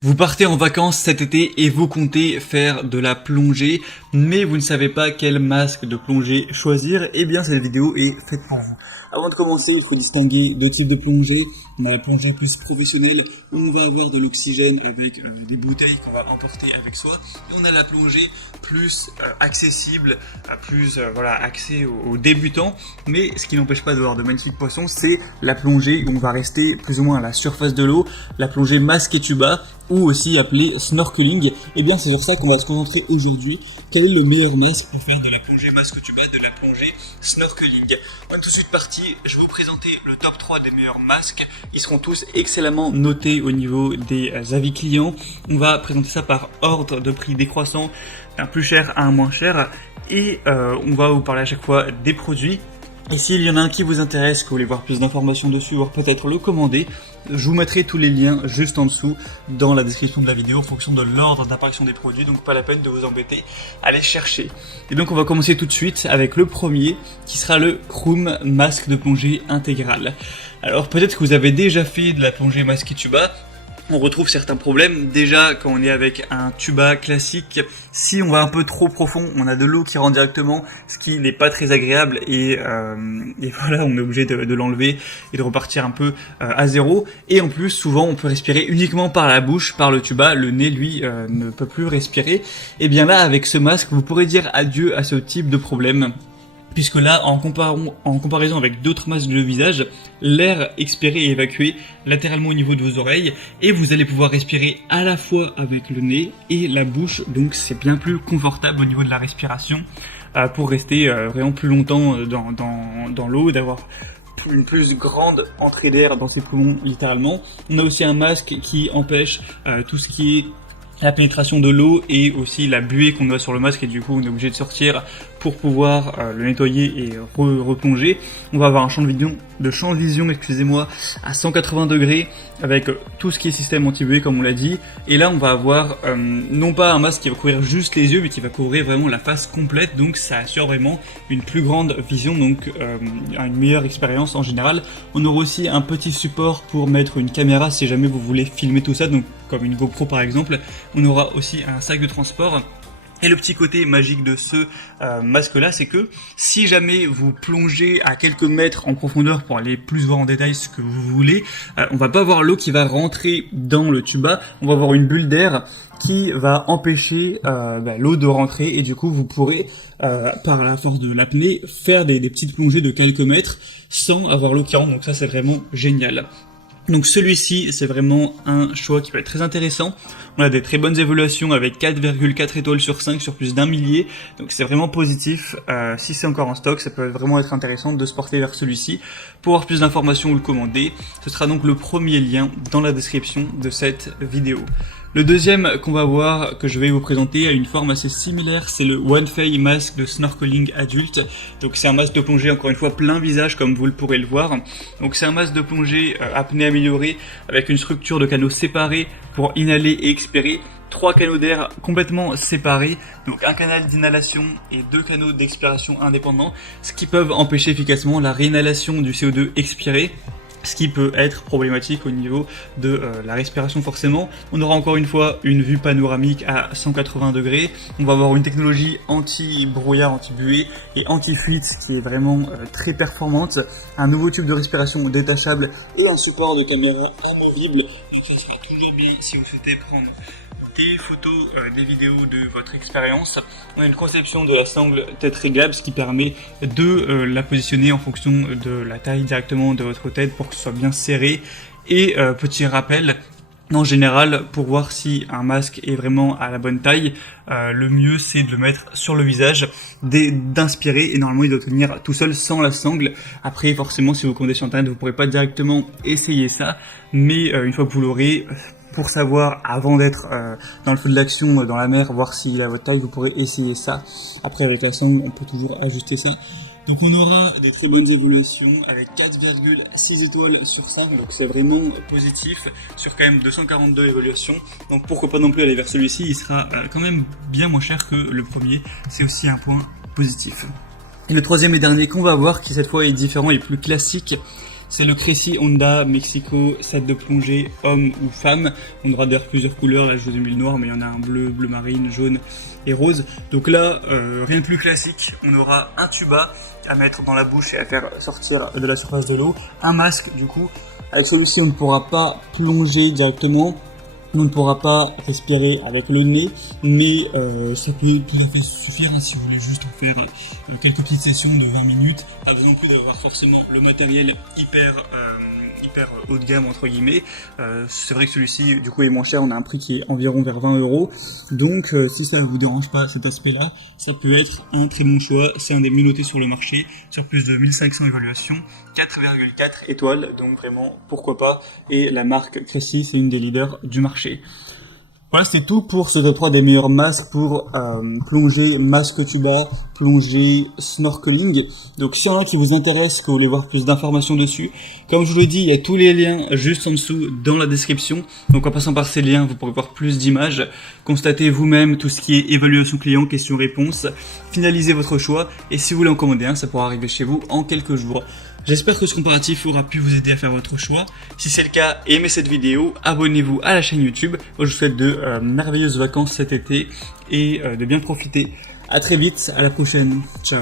Vous partez en vacances cet été et vous comptez faire de la plongée, mais vous ne savez pas quel masque de plongée choisir. Eh bien, cette vidéo est faite pour vous. Avant de commencer, il faut distinguer deux types de plongée. On a la plongée plus professionnelle où on va avoir de l'oxygène avec des bouteilles qu'on va emporter avec soi. Et on a la plongée plus accessible, axée aux débutants. Mais ce qui n'empêche pas d'avoir de magnifiques poissons, c'est la plongée où on va rester plus ou moins à la surface de l'eau, la plongée masque et tuba, ou aussi appelée snorkeling. Et bien c'est sur ça qu'on va se concentrer aujourd'hui. Quel est le meilleur masque pour faire de la plongée masque tuba, de la plongée snorkeling? On est tout de suite parti, je vais vous présenter le top 3 des meilleurs masques. Ils seront tous excellemment notés au niveau des avis clients. On va présenter ça par ordre de prix décroissant, d'un plus cher à un moins cher. Et on va vous parler à chaque fois des produits. Et s'il y en a un qui vous intéresse, que vous voulez voir plus d'informations dessus, voire peut-être le commander, je vous mettrai tous les liens juste en dessous dans la description de la vidéo en fonction de l'ordre d'apparition des produits, donc pas la peine de vous embêter à les chercher. Et donc on va commencer tout de suite avec le premier, qui sera le Kroom masque de plongée intégral. Alors peut-être que vous avez déjà fait de la plongée masque et tuba. On retrouve certains problèmes. Déjà, quand on est avec un tuba classique, si on va un peu trop profond, on a de l'eau qui rentre directement, ce qui n'est pas très agréable et voilà, on est obligé de l'enlever et de repartir un peu à zéro. Et en plus, souvent, on peut respirer uniquement par la bouche, par le tuba. Le nez, lui, ne peut plus respirer. Et bien là, avec ce masque, vous pourrez dire adieu à ce type de problème. Puisque là, en comparaison avec d'autres masques de visage, l'air expiré et évacué latéralement au niveau de vos oreilles, et vous allez pouvoir respirer à la fois avec le nez et la bouche, donc c'est bien plus confortable au niveau de la respiration pour rester vraiment plus longtemps dans l'eau, d'avoir une plus grande entrée d'air dans ses poumons littéralement. On a aussi un masque qui empêche tout ce qui est la pénétration de l'eau et aussi la buée qu'on a sur le masque, et du coup on est obligé de sortir pour pouvoir le nettoyer et replonger. On va avoir un champ de vision, à 180 degrés avec tout ce qui est système anti-buée comme on l'a dit. Et là on va avoir non pas un masque qui va couvrir juste les yeux, mais qui va couvrir vraiment la face complète, donc ça assure vraiment une plus grande vision, donc une meilleure expérience en général. On aura aussi un petit support pour mettre une caméra si jamais vous voulez filmer tout ça, donc comme une GoPro par exemple. On aura aussi un sac de transport. Et le petit côté magique de ce masque-là, c'est que si jamais vous plongez à quelques mètres en profondeur pour aller plus voir en détail ce que vous voulez, on va pas avoir l'eau qui va rentrer dans le tuba, on va avoir une bulle d'air qui va empêcher l'eau de rentrer, et du coup vous pourrez, par la force de l'apnée, faire des petites plongées de quelques mètres sans avoir l'eau qui rentre, donc ça c'est vraiment génial. Donc celui-ci, c'est vraiment un choix qui peut être très intéressant. On a des très bonnes évaluations avec 4,4 étoiles sur 5 sur plus d'un millier. Donc c'est vraiment positif. Si c'est encore en stock, ça peut vraiment être intéressant de se porter vers celui-ci. Pour avoir plus d'informations ou le commander, ce sera donc le premier lien dans la description de cette vidéo. Le deuxième qu'on va voir, que je vais vous présenter, a une forme assez similaire, c'est le OneFei masque de snorkeling adulte. Donc c'est un masque de plongée, encore une fois, plein visage comme vous le pourrez le voir. Donc c'est un masque de plongée apnée améliorée avec une structure de canaux séparés pour inhaler et expirer. 3 canaux d'air complètement séparés, donc un canal d'inhalation et 2 canaux d'expiration indépendants, ce qui peuvent empêcher efficacement la réinhalation du CO2 expiré, ce qui peut être problématique au niveau de la respiration forcément. On aura encore une fois une vue panoramique à 180 degrés. On va avoir une technologie anti-brouillard, anti-buée et anti-fuite qui est vraiment très performante. Un nouveau tube de respiration détachable et un support de caméra amovible. Donc ça sera toujours bien si vous souhaitez prendre des photos, des vidéos de votre expérience. On a une conception de la sangle tête réglable, ce qui permet de la positionner en fonction de la taille directement de votre tête pour que ce soit bien serré. Et petit rappel, en général, pour voir si un masque est vraiment à la bonne taille, le mieux c'est de le mettre sur le visage, d'inspirer, et normalement il doit tenir tout seul sans la sangle. Après forcément si vous commandez sur internet vous pourrez pas directement essayer ça, mais une fois que vous l'aurez, pour savoir avant d'être dans le feu de l'action, dans la mer, voir s'il est à votre taille, vous pourrez essayer ça. Après avec la sangle on peut toujours ajuster ça. Donc on aura des très bonnes évaluations avec 4,6 étoiles sur 5, donc c'est vraiment positif sur quand même 242 évaluations. Donc pourquoi pas non plus aller vers celui-ci, il sera quand même bien moins cher que le premier, c'est aussi un point positif. Et le troisième et dernier qu'on va voir, qui cette fois est différent et plus classique, C'est le Cressi Honda Mexico set de plongée homme ou femme. On aura d'ailleurs plusieurs couleurs, là je vous ai mis le noir, mais il y en a un bleu, bleu marine, jaune et rose. Donc là, rien de plus classique, on aura un tuba à mettre dans la bouche et à faire sortir de la surface de l'eau, un masque du coup. Avec celui-ci on ne pourra pas plonger directement, on ne pourra pas respirer avec le nez, mais ça peut tout à fait suffire si vous voulez juste en faire quelques petites sessions de 20 minutes, pas besoin plus d'avoir forcément le matériel hyper haut de gamme entre guillemets. C'est vrai que celui-ci du coup est moins cher, on a un prix qui est environ vers 20 €, donc si ça vous dérange pas cet aspect là, ça peut être un très bon choix. C'est un des mieux notés sur le marché, sur plus de 1500 évaluations, 4,4 étoiles, donc vraiment pourquoi pas, et la marque Cressi c'est une des leaders du marché. Voilà, c'est tout pour ce top 3 des meilleurs masques pour plongée, masque tuba, plongée, snorkeling. Donc s'il y en a qui vous intéressent, que vous voulez voir plus d'informations dessus, comme je vous l'ai dit, il y a tous les liens juste en dessous dans la description. Donc en passant par ces liens, vous pourrez voir plus d'images, constatez vous-même tout ce qui est évaluation client, questions-réponses, finalisez votre choix, et si vous voulez en commander un, ça pourra arriver chez vous en quelques jours. J'espère que ce comparatif aura pu vous aider à faire votre choix. Si c'est le cas, aimez cette vidéo, abonnez-vous à la chaîne YouTube. Moi, je vous souhaite de merveilleuses vacances cet été et de bien profiter. À très vite, à la prochaine. Ciao.